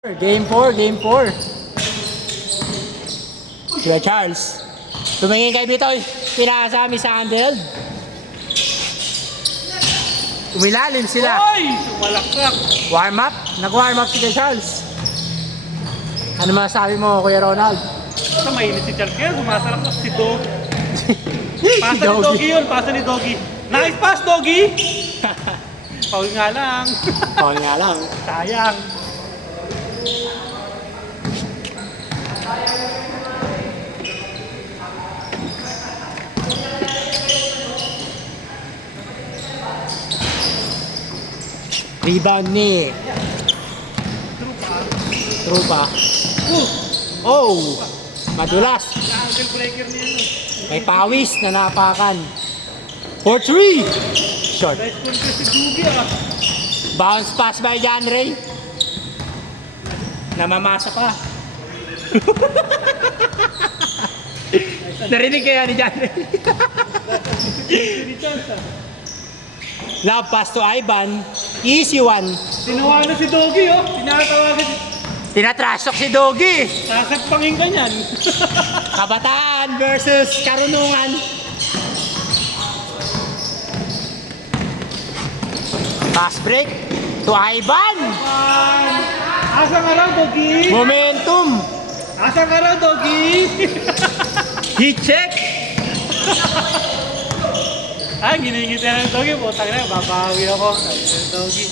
Game 4, game 4. Kuya Charles. Tumingin kay Bitoy. Pinakasami sa handheld. Umilalim sila. Oy! Sumalaksak. Warm up. Nag-warm up si Kuya Charles. Ano masasabi mo, Kuya Ronald? Sa mainit si Charles kaya sumasalaksak si Dog. Pasa Si ni Doggy. Doggy yun, pasa ni Doggy. Nice pass, Doggy! Paul nga lang. Paul nga lang. Sayang. Rebound ni Trupa. Oh! Madulas. Angle breaker niya yun. May pawis na napakan. 4-3. Short. Nice contest si Doggy ah. Bounce pass by John Ray. Namamasa pa. Narinig kaya ni John Ray. Si Charles ah. Love pass to Ivan. Easy one. Tinawanan si Doggy oh. Tinatawagan si... Tinatrashok si Doggy. Sasagpangin ka niyan. Kabataan versus karunungan. Pass break to Ivan. Asa ka raw, Doggy? Momentum. Asa ka raw, Doggy? Heat check. Ay, giningiti na ng Doggy. Putang na, babawi ako. Doggy.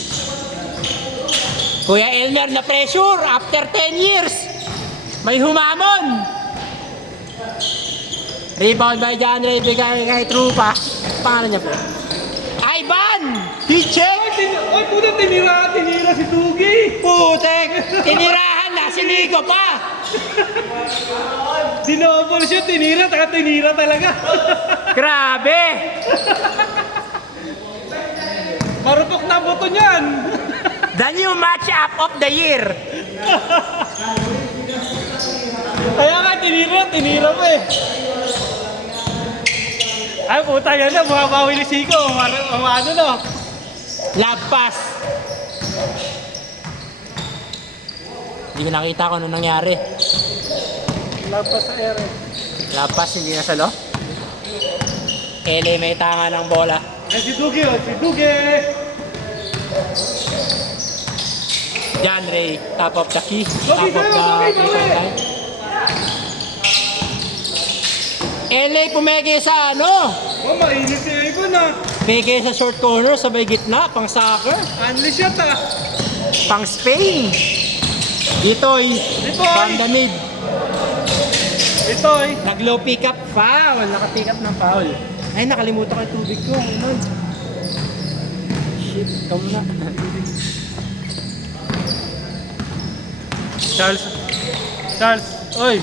Kuya Elmer na pressure after 10 years. May humamon. Rebound by John Ray, bigay kay Trupa. Paano niya po? Ivan! Heat check! Ay, puta, tinira si Doggy. Putek! Tinirahan na, sinigo pa! Dinobol siya, tinira talaga. Grabe! Marupok na buto niyan. The new match-up of the year. Kaya nga, tinira mo eh. Ay, puta yan na, bumabawi ni Siko. Ano no? Love pass. Hindi ko nakita kung ano nangyari. Lampas sa ere. Love pass, hindi na salo. LA may tanga ng bola. Ay, si Doggy oh, si Doggy. John Ray, top of the key. Top Doggy, of the Doggy, time. LA pumeke sa ano? Oh, mainit si Ivan ah. Peke sa short corner, sabay gitna, pang soccer. Unleash siya ta. Pang Spain. Ditoy. Ditoy. From the mid. Ito eh. Nag-low pick up, foul. Naka-pick up ng foul. Ay, nakalimutan ko yung tubig ko. Ano? Shit, come na. Charles, oy.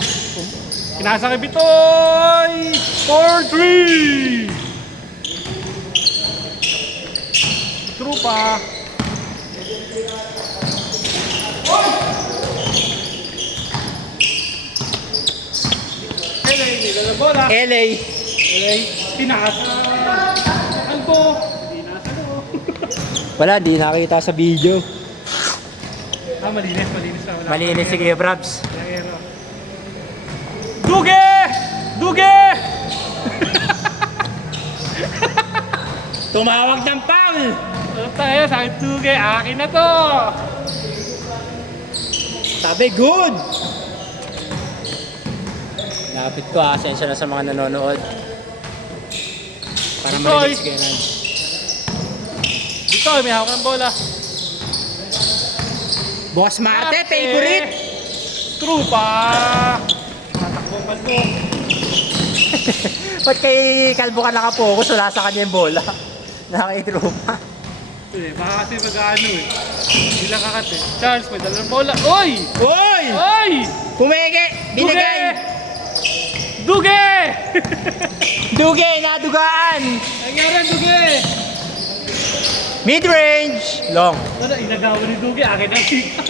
Kinasa kay Bitoy. 4-3. Trupa. Bola. LA. Pinasa. Albo. Pinasa no. Wala, di nakita sa video. Malinis na. Wala. Malinis si Kuya Brabs. Langero. Duge! Duge! Tumawag ng foul. Tayo, sa Duge. Akin na to. Sabi, good. Lapit ko, asensya na sa mga nanonood. Para marinig si Kuya Nan. Dito, may hawak ng bola. Boss Mate, favorite. Trupa. Tatakbo Kalbo. Ba't kay Kalbo ka nakapokus? Wala sa kanya yung bola. Nakakitrupa. Baka kasi mag-ano eh. Hindi lang kakat eh. Charles, may dalang bola. Oy! Uy! Oy! Pumeke! Binigay! Duge! Duge! Nadugaan! Nangyari, Duge! Mid-range! Long. Ano, inagawa ni Duge. Akin ang tika.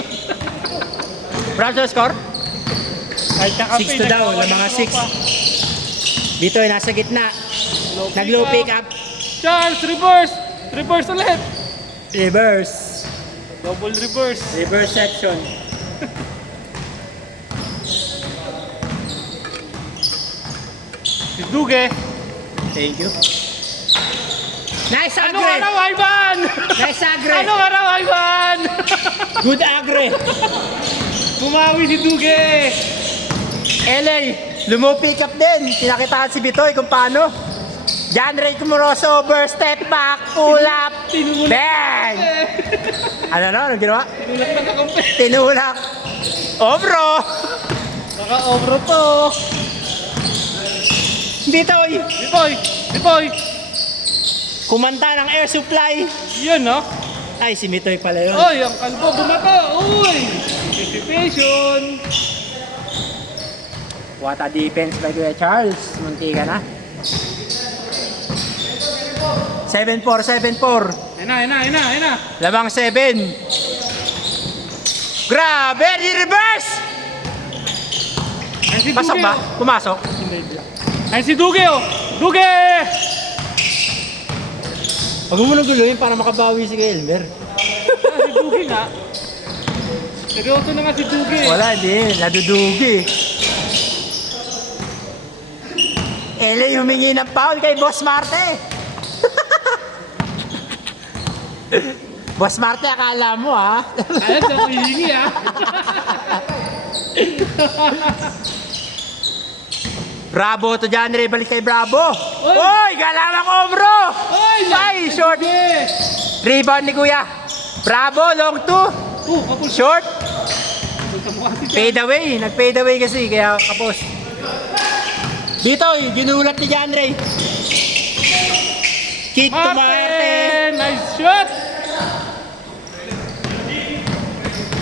Browns na score? Kahit kakape, 6 to down, nagawa ng mga ni Trupa. 6. Dito ay nasa gitna. Nag-low pick up. Charles, reverse! Reverse ulit! Reverse. Double reverse. Reverse section. Si Duge. Thank you. Nice Anong agre! araw, Ivan? Nice agre! Anong araw, Ivan? Good agre! Bumawi si Duge. LA, lumo-pick up din. Pinakitaan si Bitoy kung paano. John Ray crossover, step back, pull up, Tinulak. bang! Ano ginawa? Tinulak na kakampi. Tinulak. Oh bro! Naka-obro to. Bitoy, Bipoy. Bipoy. kumanta ng air supply. Yun, no? Ay, si Bitoy pala yun. Oy, ang kalbo bumato. Uy. Anticipation. What a defense by Kuya Charles. Munti ka na. 7-4, 7-4. Ayun na. Lamang 7. Grabe, di reverse! Ayun si Pasok Duge, ba? oh. Pumasok? Ayun si Duge, oh. Duge! Huwag mo nang guluhin para makabawi si Elmer. Si Duge nga. Seryoso na nga si Duge. Wala, hindi. Nadudugi. LA humingi ng foul kay Boss Marte. Boss Marte, akala mo ha? Ayun, sa hihingi, ah. Bravo to John Ray, balik kay Bravo. Oy! Oy, galawang Omro. Oy! Ay, short. Duge! Rebound ni Kuya. Bravo, long 2. Kapos. Short. Sa mukha si John. Fade away. Nag-fade away kasi, kaya kapos. Bitoy, ginulat ni John Ray. Kick to Marte. Marte! Nice shot!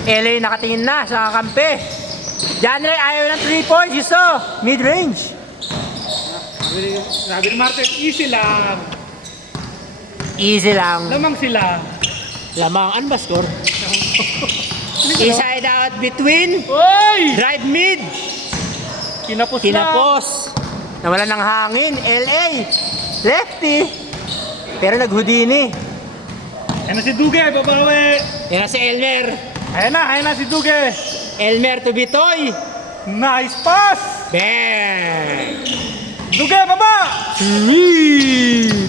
LA nakatingin na sa kakampi. John Ray ayaw ng 3 points. You saw. Mid-range. Sabi ni Marte, easy lang. Easy lang. Lamang sila. Lamang. Ano ba score? Inside out between. Oy! Drive mid. Kinapos na. Kinapos. Nawala ng hangin. LA. Lefty. Pero nag-Houdini. Ayan na si Duge, babawi. Yan na si Elmer. Ayan na si Duge. Elmer to Bitoy. Nice pass! Bang! Duge, baba!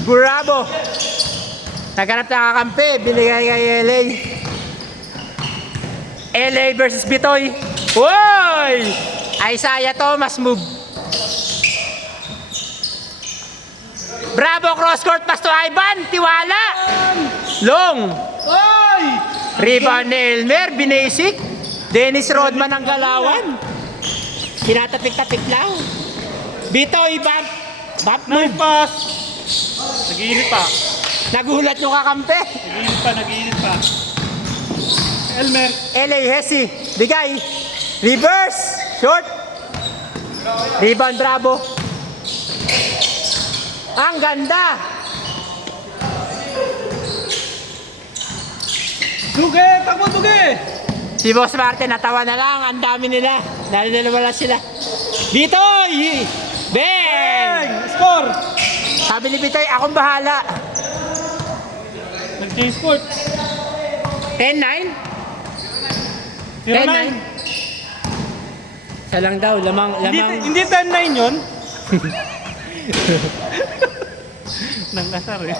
Bravo! Naghanap na kakampi. Binigay kay LA. LA versus Bitoy. Woy! Isaiah Thomas move. Bravo, cross court pass to Ivan. Tiwala. Long. Oy! Rebound ni Elmer. Binesik. Dennis Rodman ang galawan. Tinatapik-tapik lang. Bitoy, bump. Bump Nice move. pass! Nag-iinit pa. Nagulat yung kakampi. Nag-iinit pa. Elmer. LA Hesi. Bigay. Reverse. Short. Rebound Bravo. Ang ganda. Duge, takbo Duge! Si Boss Martin natawa na lang. Ang dami nila. Dahil wala sila. Bitoy! Bang! Score! Sabi ni Bitoy, akong bahala. Nag-change sport. 10-9? 0-9. Isa lang daw. Lamang. Hindi 10-9 yun. Nang asar eh.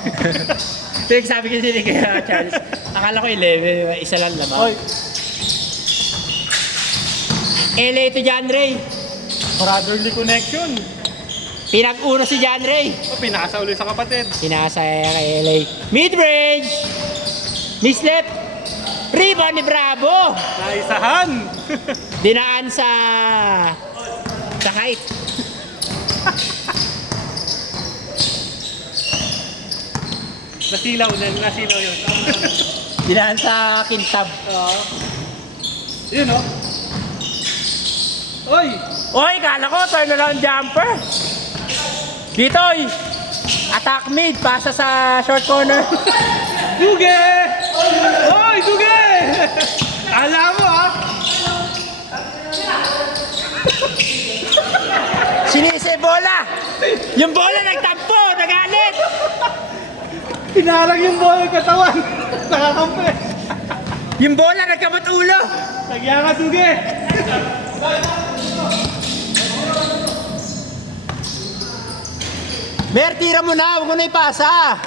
Ito sabi kasi ni kaya Charles. Akala ko 11. Isa lang lamang. Oy, LA to John Ray. brotherly connection. Pinag-uno si John Ray. Pinasa ulit sa kapatid. Pinasa kay LA. Mid-range. Mislep. Rebound ni Bravo. Naisahan. Dinaan sa height. Nasilaw yun. Dinaan sa kintab. Yun o. Oy! Oy, kala ko turnaround jumper. Bitoy. Attack mid. Pasa sa short corner. Duge! Oy, Duge! Alam mo ha? Sinisi bola. Yung bola nagtampo. Nagalit. Pinalang yung bola ng katawan. Nakakampi. Yung bola nagkamot ulo. Tagya ka, Sugi! Mer, tira mo na. Huwag mo na ipasa.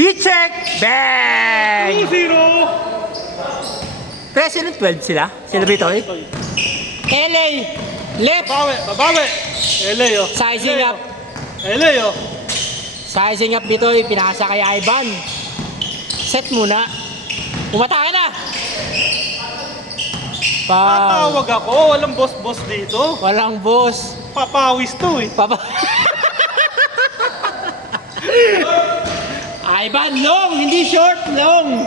Heat check. Bang! 2-0! President 12 sila. Sila Bitoy. LA. Left. Babawi, babawi! LA, oh. Sizing up. LA, oh. Sizing up Bitoy. Pinasa kay Ivan. Set muna. Umatake na. Tatawag ako. Walang boss-boss dito. Walang boss. Papawis to, eh. Papa. Ivan, long, hindi short, long.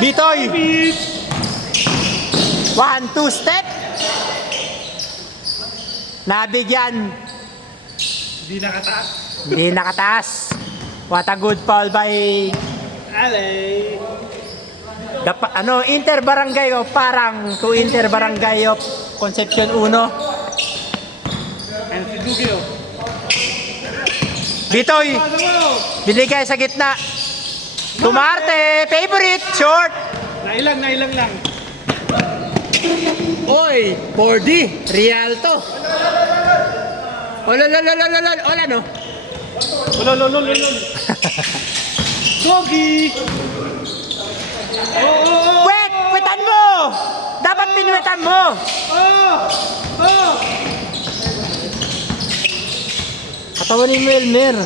Bitoy, Beat! 1-2 step. Nabigyan, Hindi nakataas. hindi nakataas. What a good foul by LA! Inter Barangay o parang to Inter Barangay of Concepcion 1. And si Dugi, oh. Bitoy, Pasa mo! binigay sa gitna. Tumarte, favorite, short. Nailang lang. Oy, 4D, Rialto. Wala no. Lol. Dugi! Oh! Wetan mo! Dapat pinwetan mo! Oh! Katawanin mo, Elmer.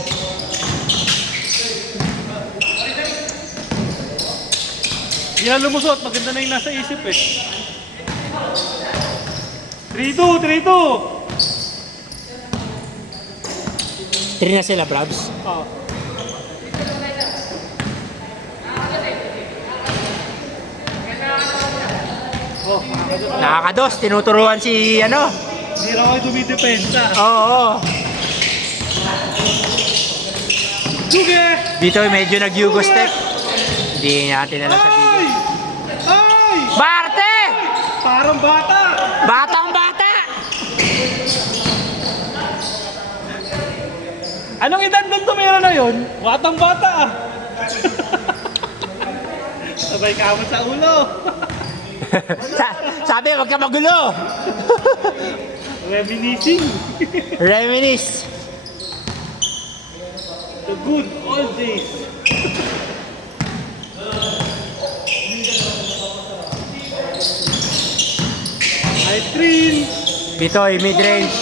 Hindi na lumusot. Maganda na yung nasa isip, eh. 3-2! 3 na sila, Brabs. Oh. Oh, makakadoon. Nakakados, tinuturuan si Hindi raw kayo dumidepensa. Oo. Dugi! Dito medyo nag-yugo step. Hindi natin alam sa video. Ay! Barte! Parang bata! Batang bata! Anong edad nung tumira na yun? Batang bata! Sabay kamot sa ulo. Sabi, wag ka magulo. Reminiscing. Reminisce. The good old days. Ice cream. Bitoy, mid-range.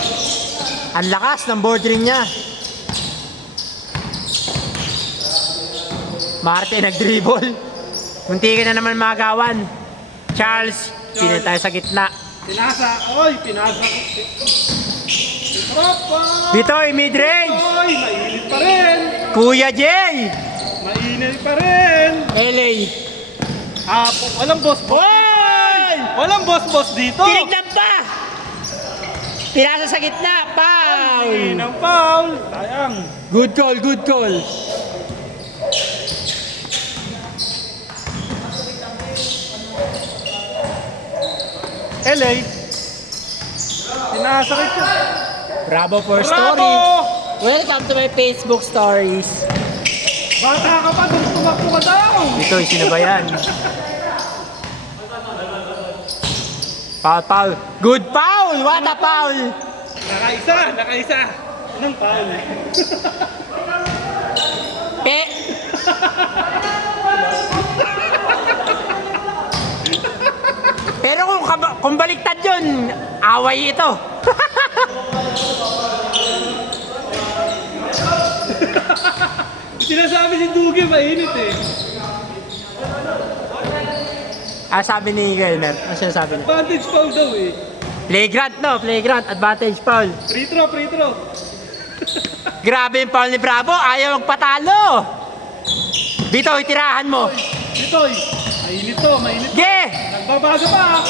Ang lakas ng board ring niya. Marte nag-dribble. Munti ka na naman magawan. Charles, pinintay sa gitna. Pinasa. Oy, pinasa ko. Tropa. Bitoy, mid-range. Oy, mainit pa rin. Kuya Jay. Mainit pa rin. LA. Walang boss-boss. Oy! Walang boss-boss dito. Tinignan pa! Pinasa sa gitna. Foul! Ng foul. Sayang. Good call, good call. LA. Sinasakit ko. Bravo for Bravo! story. Welcome to my Facebook stories. Bata ka pa, doon tumakbo ka daw. Bitoy, sino ba yan? Foul, foul. Good foul! What a foul! Nakaisa. Anong foul? Pe... Pero kung baliktad yun, away ito. Sinasabi si Dugi, mainit eh. Sabi ni Gelner. Ano sinasabi niya? Advantage foul daw eh. Playground, no? Playground. Advantage foul. Free throw. Grabe yung foul ni Bravo. Ayaw magpatalo. Bitoy, tirahan mo. Bitoy, mainit. Ge! Nagbabago pa.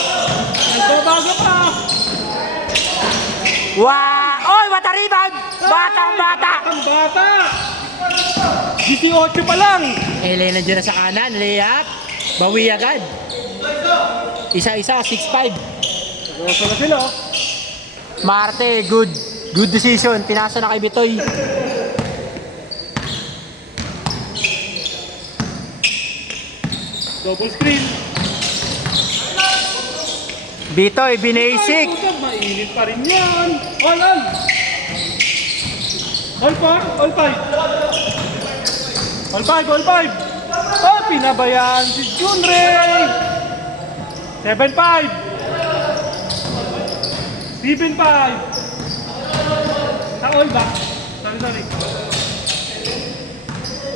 Oy, what a rebound! Batang bata! Ang bata. 18 pa lang. LA nandiyan na sa kanan. Layup. Bawi agad. Isa-isa, 6-5. Rosa na sila. Marte, good decision. Pinasa na kay Bitoy. Double screen. Bitoy, binasic. Ay, puta, mainit pa rin yan. All. All 4, all 5. All 5, all 5. Oh, pinabayaan si Junrey. 7-5. 7-5. Sa all ba? Sorry.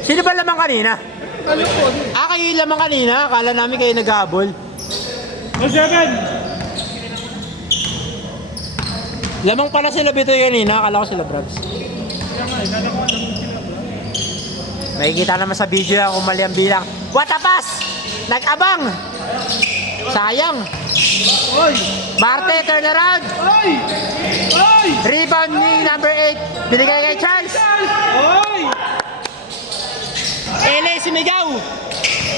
Sino ba lamang kanina? Ano po? Kayo yung lamang kanina. Akala namin kayo naghabol. All 7. Lamang pala sila Bitoy kanina. Akala ko sila Brabs. Kaya nga, nalaman naman sila. Makikita naman sa video yan kung mali ang bilang. What a pass! Nag-abang! Sayang! Oy! Marte, turn around! Oy! Oy! Rebound ni number 8. Binigay kay Charles. Oy! LA sumigaw.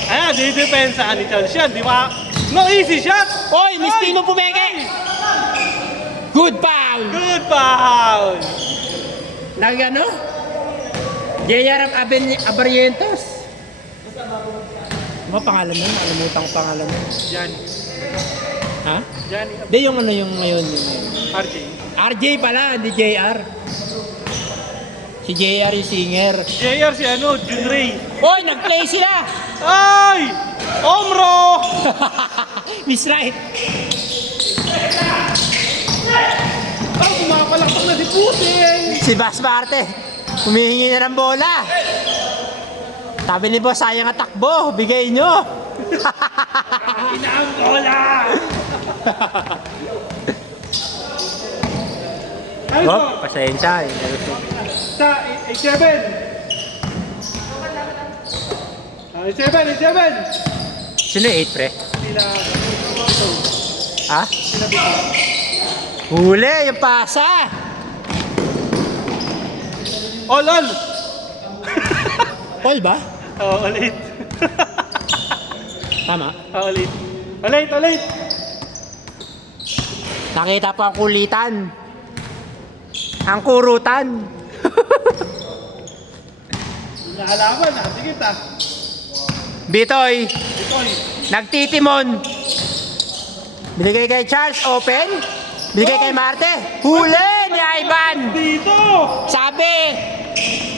Ayan, didepensa ni Charles yan, di ba? No easy shot! Oy, Miss Timo pumeke. Good foul. Good foul! Nag ano? J.R. Abarrientos. Ano pangalan mo? Nakalimutan ko pangalan mo. Yan. Ha? Yan. Hindi yung ano yung ngayon. Yung RJ. RJ pala, hindi JR. Si JR yung singer. JR si ano, Junrey. Oy, nag-play sila! Ay! Omro! Miss Right. Oh, kumapalakpak na si Pusing! Si Bas Marte. Humihingi na ng bola. Sabi ni boss, sayang ang takbo. Bigay nyo. Inaang bola! Ano Oh, po? pasensya. Sa 8-7. 8-7. Sino yung 8 pre? Sila. Ha? Sila Bito. Huli, yung pasa. All! Paul ba? Oh, all 8. Tama. Oh, all 8. All 8. Nakita po ang kulitan. Ang kurutan. Naalaman, sige ta. Bitoy, Itoy. nagtitimon. Binigay kay Charles, open. Binigay kay Marte. Huli ni Ivan. Dito! Sabi,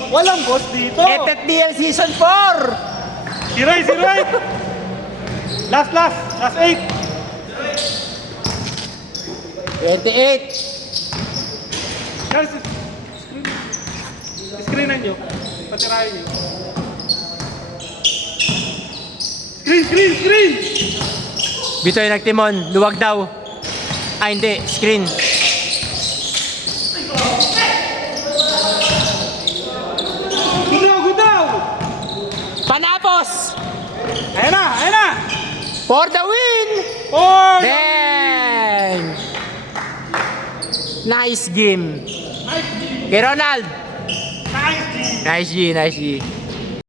Walang boss dito! FFDL Season 4. Si Ray! Last 8! 28. Guys, screenan nyo. Patirahin nyo. Screen! Bitoy nagtimon, luwag daw. Hindi, screen. Gudaw! Panapos! Ayan na! For the win! Or! Dang! Nice game. Kay Ronald. Nice! Nice G.